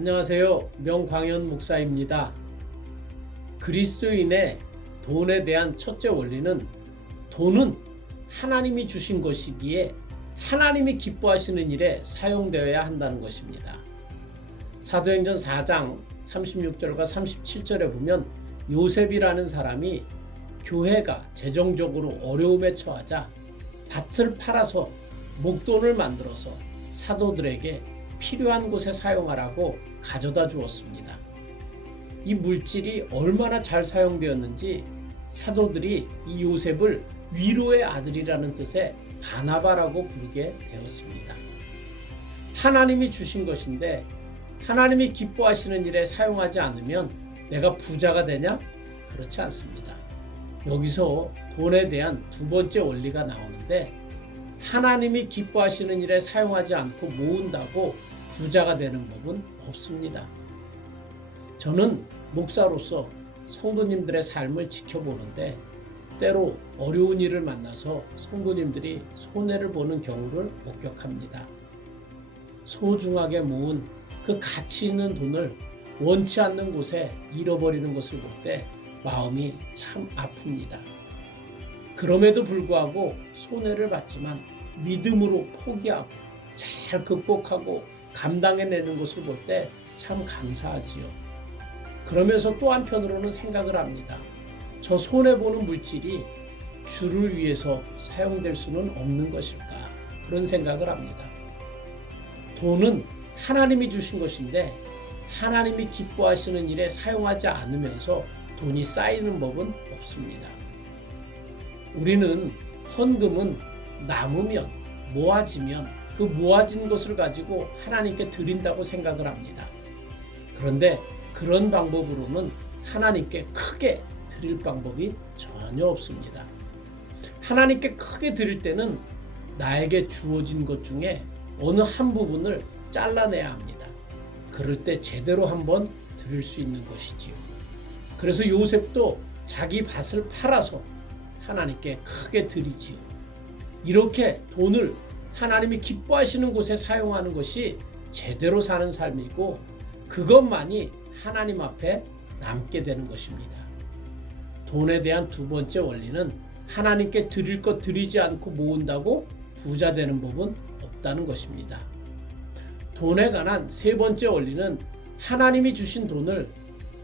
안녕하세요. 명광현 목사입니다. 그리스도인의 돈에 대한 첫째 원리는 돈은 하나님이 주신 것이기에 하나님이 기뻐하시는 일에 사용되어야 한다는 것입니다. 사도행전 4장 36절과 37절에 보면 요셉이라는 사람이 교회가 재정적으로 어려움에 처하자 밭을 팔아서 목돈을 만들어서 사도들에게 필요한 곳에 사용하라고 가져다 주었습니다. 이 물질이 얼마나 잘 사용되었는지 사도들이 이 요셉을 위로의 아들이라는 뜻의 바나바라고 부르게 되었습니다. 하나님이 주신 것인데 하나님이 기뻐하시는 일에 사용하지 않으면 내가 부자가 되냐? 그렇지 않습니다. 여기서 돈에 대한 두 번째 원리가 나오는데 하나님이 기뻐하시는 일에 사용하지 않고 모은다고 부자가 되는 법은 없습니다. 저는 목사로서 성도님들의 삶을 지켜보는데 때로 어려운 일을 만나서 성도님들이 손해를 보는 경우를 목격합니다. 소중하게 모은 그 가치 있는 돈을 원치 않는 곳에 잃어버리는 것을 볼 때 마음이 참 아픕니다. 그럼에도 불구하고 손해를 봤지만 믿음으로 포기하고 잘 극복하고 감당해내는 것을 볼 때 참 감사하지요. 그러면서 또 한편으로는 생각을 합니다. 저 손해보는 물질이 주를 위해서 사용될 수는 없는 것일까? 그런 생각을 합니다. 돈은 하나님이 주신 것인데 하나님이 기뻐하시는 일에 사용하지 않으면서 돈이 쌓이는 법은 없습니다. 우리는 헌금은 남으면 모아지면 그 모아진 것을 가지고 하나님께 드린다고 생각을 합니다. 그런데 그런 방법으로는 하나님께 크게 드릴 방법이 전혀 없습니다. 하나님께 크게 드릴 때는 나에게 주어진 것 중에 어느 한 부분을 잘라내야 합니다. 그럴 때 제대로 한번 드릴 수 있는 것이지요. 그래서 요셉도 자기 밭을 팔아서 하나님께 크게 드리지요. 이렇게 돈을 하나님이 기뻐하시는 곳에 사용하는 것이 제대로 사는 삶이고 그것만이 하나님 앞에 남게 되는 것입니다. 돈에 대한 두 번째 원리는 하나님께 드릴 것 드리지 않고 모은다고 부자 되는 법은 없다는 것입니다. 돈에 관한 세 번째 원리는 하나님이 주신 돈을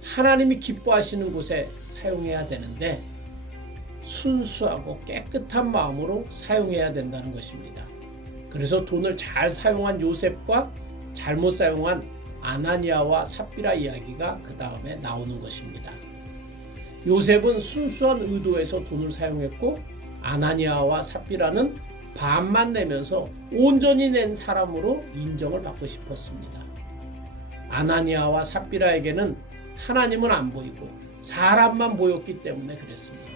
하나님이 기뻐하시는 곳에 사용해야 되는데 순수하고 깨끗한 마음으로 사용해야 된다는 것입니다. 그래서 돈을 잘 사용한 요셉과 잘못 사용한 아나니아와 삽비라 이야기가 그 다음에 나오는 것입니다. 요셉은 순수한 의도에서 돈을 사용했고 아나니아와 삽비라는 반만 내면서 온전히 낸 사람으로 인정을 받고 싶었습니다. 아나니아와 삽비라에게는 하나님은 안 보이고 사람만 보였기 때문에 그랬습니다.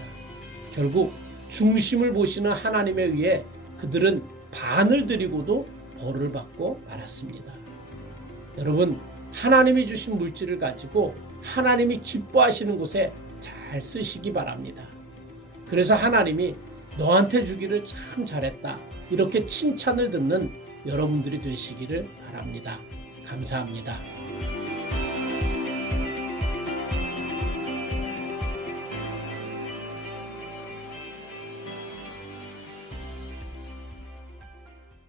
결국 중심을 보시는 하나님에 의해 그들은 반을 드리고도 벌을 받고 말았습니다. 여러분, 하나님이 주신 물질을 가지고 하나님이 기뻐하시는 곳에 잘 쓰시기 바랍니다. 그래서 하나님이 너한테 주기를 참 잘했다 이렇게 칭찬을 듣는 여러분들이 되시기를 바랍니다. 감사합니다.